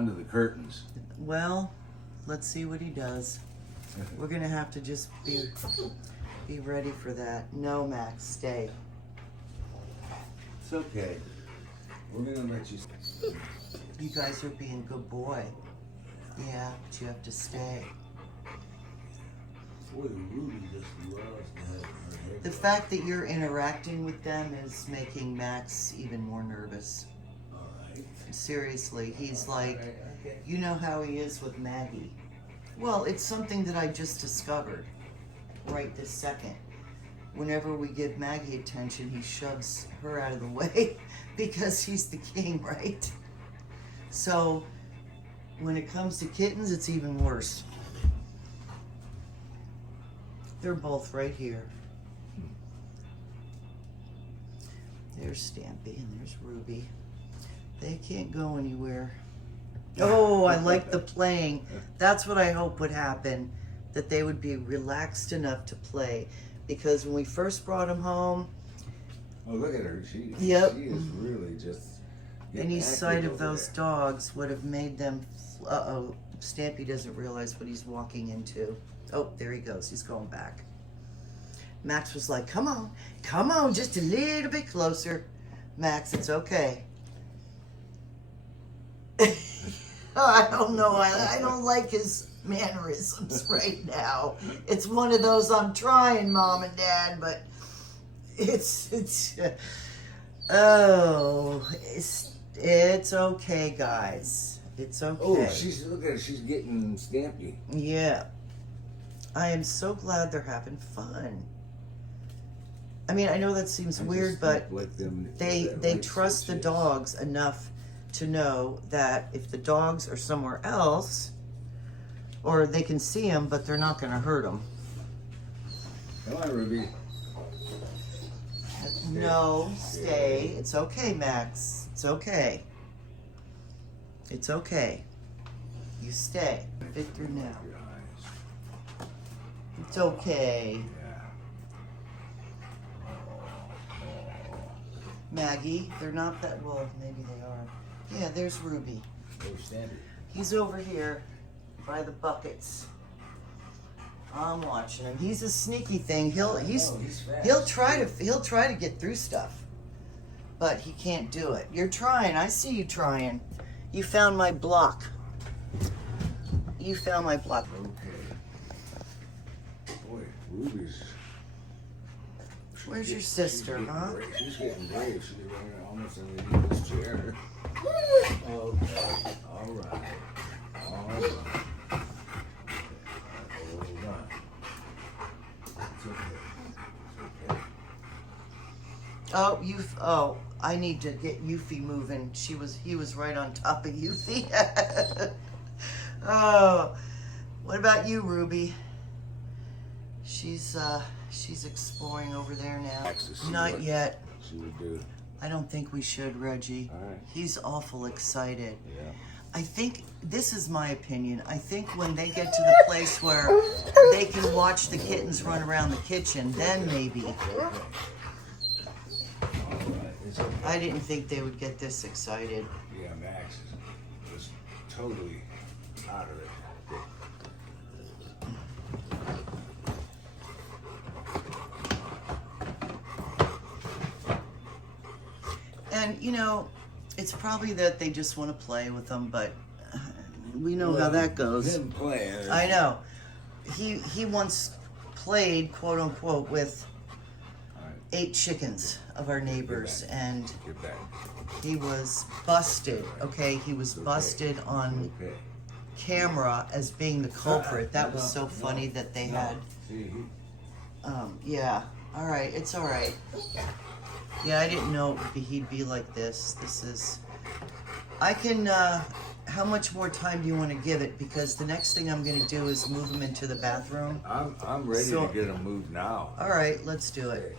under the curtains. Well, let's see what he does. We're gonna have to just be ready for that. No, Max, stay. It's okay. We're gonna let you. You guys are being good boy. Yeah, but you have to stay. Boy, Ruby just loves to have her hair. The fact that you're interacting with them is making Max even more nervous. Alright. Seriously, he's like, you know how he is with Maggie. Well, it's something that I just discovered right this second. Whenever we give Maggie attention, he shoves her out of the way because he's the king, right? So when it comes to kittens, it's even worse. They're both right here. There's Stampy and there's Ruby. They can't go anywhere. Oh, I like the playing. That's what I hope would happen, that they would be relaxed enough to play. Because when we first brought them home, Oh, look at her. She is really just any sight of those dogs would have made them, uh-oh, Stampy doesn't realize what he's walking into. Oh, there he goes. He's going back. Max was like, come on, just a little bit closer. Max, it's okay. I don't know. I don't like his mannerisms right now. It's one of those, I'm trying, Mom and Dad, but it's okay, guys. It's okay. Oh, look at her. She's getting Stampy. Yeah. I am so glad they're having fun. I mean, I know that seems weird, but they trust the dogs enough to know that if the dogs are somewhere else, or they can see them, but they're not going to hurt them. Come on, Ruby. No, stay. It's okay, Max. It's okay. It's okay. You stay. Victor, now. It's okay. Maggie, they're not that, well, maybe they are. Yeah, there's Ruby. He's over here by the buckets. I'm watching him. He's a sneaky thing. He'll try to get through stuff, but he can't do it. You're trying. I see you trying. You found my block. You found my block. Okay. Boy, Ruby's. Where's your sister, huh? She's getting brave. She's running almost underneath this chair. Okay. All right. All right. It's okay. Oh, I need to get Yuffie moving. He was right on top of Yuffie. Oh, what about you, Ruby? She's exploring over there now. Not yet. She would do. I don't think we should, Reggie. All right. He's awful excited. Yeah. I think, this is my opinion, I think when they get to the place where they can watch the kittens run around the kitchen, then maybe. Okay. All right. It's okay. I didn't think they would get this excited. Yeah, Max was totally out of it. And, you know, it's probably that they just want to play with them, but we know how that goes. Him playing. I know. He once played, quote unquote, with 8 chickens of our neighbors, and he was busted, okay? He was busted on camera as being the culprit. That was so funny that they had... yeah. All right. It's all right. Yeah, I didn't know he'd be like this. This is... I can... how much more time do you want to give it? Because the next thing I'm going to do is move him into the bathroom. I'm ready to get him moved now. All right, let's do it.